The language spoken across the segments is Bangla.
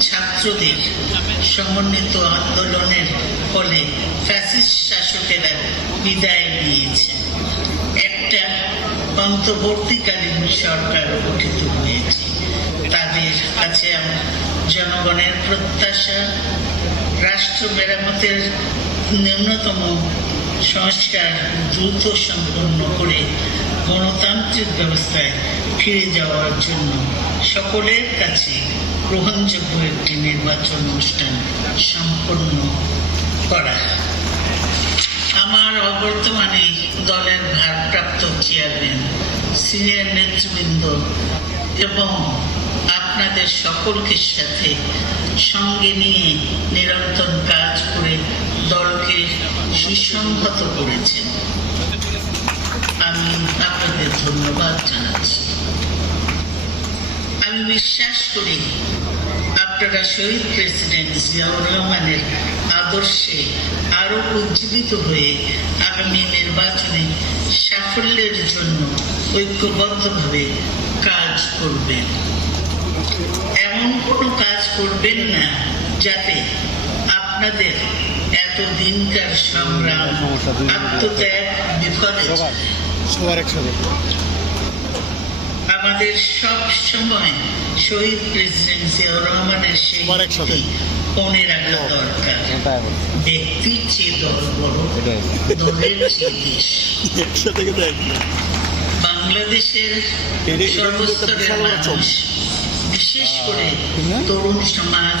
ছাত্রদের সমন্বিত আন্দোলনের ফলে ফ্যাসিস্ট শাসকেরা বিদায় নিয়েছে একটা অন্তর্বর্তীকালীন সরকার গঠিত হয়েছে। তাদের কাছে জনগণের প্রত্যাশা, রাষ্ট্র মেরামতের ন্যূনতম সংস্কার দ্রুত সম্পন্ন করে গণতান্ত্রিক ব্যবস্থায় ফিরে যাওয়ার জন্য সকলের কাছে গ্রহণযোগ্য একটি নির্বাচন অনুষ্ঠান সম্পন্ন করা। আমার অবর্তমানে দলের ভারপ্রাপ্ত চেয়ারম্যান, সিনিয়র নেতৃবৃন্দ এবং আপনাদের সকলকে সাথে সঙ্গে নিয়ে নিরন্তর কাজ করে দলকে সুসংহত করেছেন। আমি আপনাদের ধন্যবাদ জানাচ্ছি আমি বিশ্বাস করি আপনারা শহীদ প্রেসিডেন্ট জিয়াউর রহমানের আদর্শে আরও উজ্জীবিত হয়ে আগামী নির্বাচনে সাফল্যের জন্য ঐক্যবদ্ধভাবে কাজ করবেন এমন কোনো কাজ করবেন না যাতে আপনাদের এত দিনকার সংগ্রাম, আত্মত্যাগ, বিফলে। সবার একসাথে। আমাদের সব সময় শহীদ প্রেসিডেন্ট জিয়াউর রহমানের সেই সবার একসাথে। মনে রাখা দরকার। ব্যক্তির চেয়ে দল বড় দলের চেয়ে দেশ একসাথে বাংলাদেশের সর্বস্তরের। মানুষ বিশেষ করে তরুণ সমাজ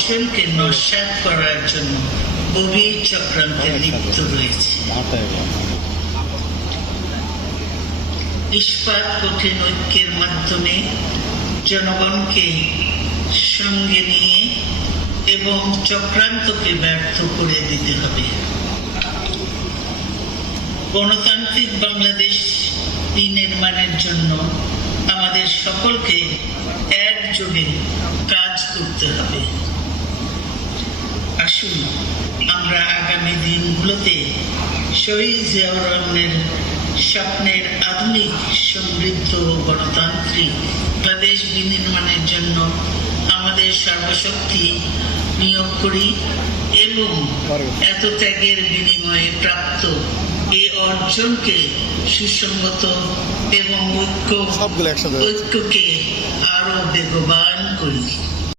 অর্জনকে নস্যাৎ করার জন্য গভীর চক্রান্তে লিপ্ত রয়েছে ইস্পাত কঠিন ঐক্যের মাধ্যমে জনগণকে সঙ্গে নিয়ে এবং চক্রান্তকে ব্যর্থ করে দিতে হবে গণতান্ত্রিক বাংলাদেশ নির্মাণের জন্য আমাদের সকলকে একযোগে কাজ করতে হবে। আসুন। আমরা আগামী দিনগুলোতে শহীদ জিয়াউর রহমানের স্বপ্নের আধুনিক সমৃদ্ধ গণতান্ত্রিক বাংলাদেশ বিনির্মাণের জন্য আমাদের সর্বশক্তি নিয়োগ করি এবং এত ত্যাগের বিনিময়ে প্রাপ্ত এই অর্জনকে সুসংগত এবং ঐক্য ঐক্যকে আরও বেগবান করি।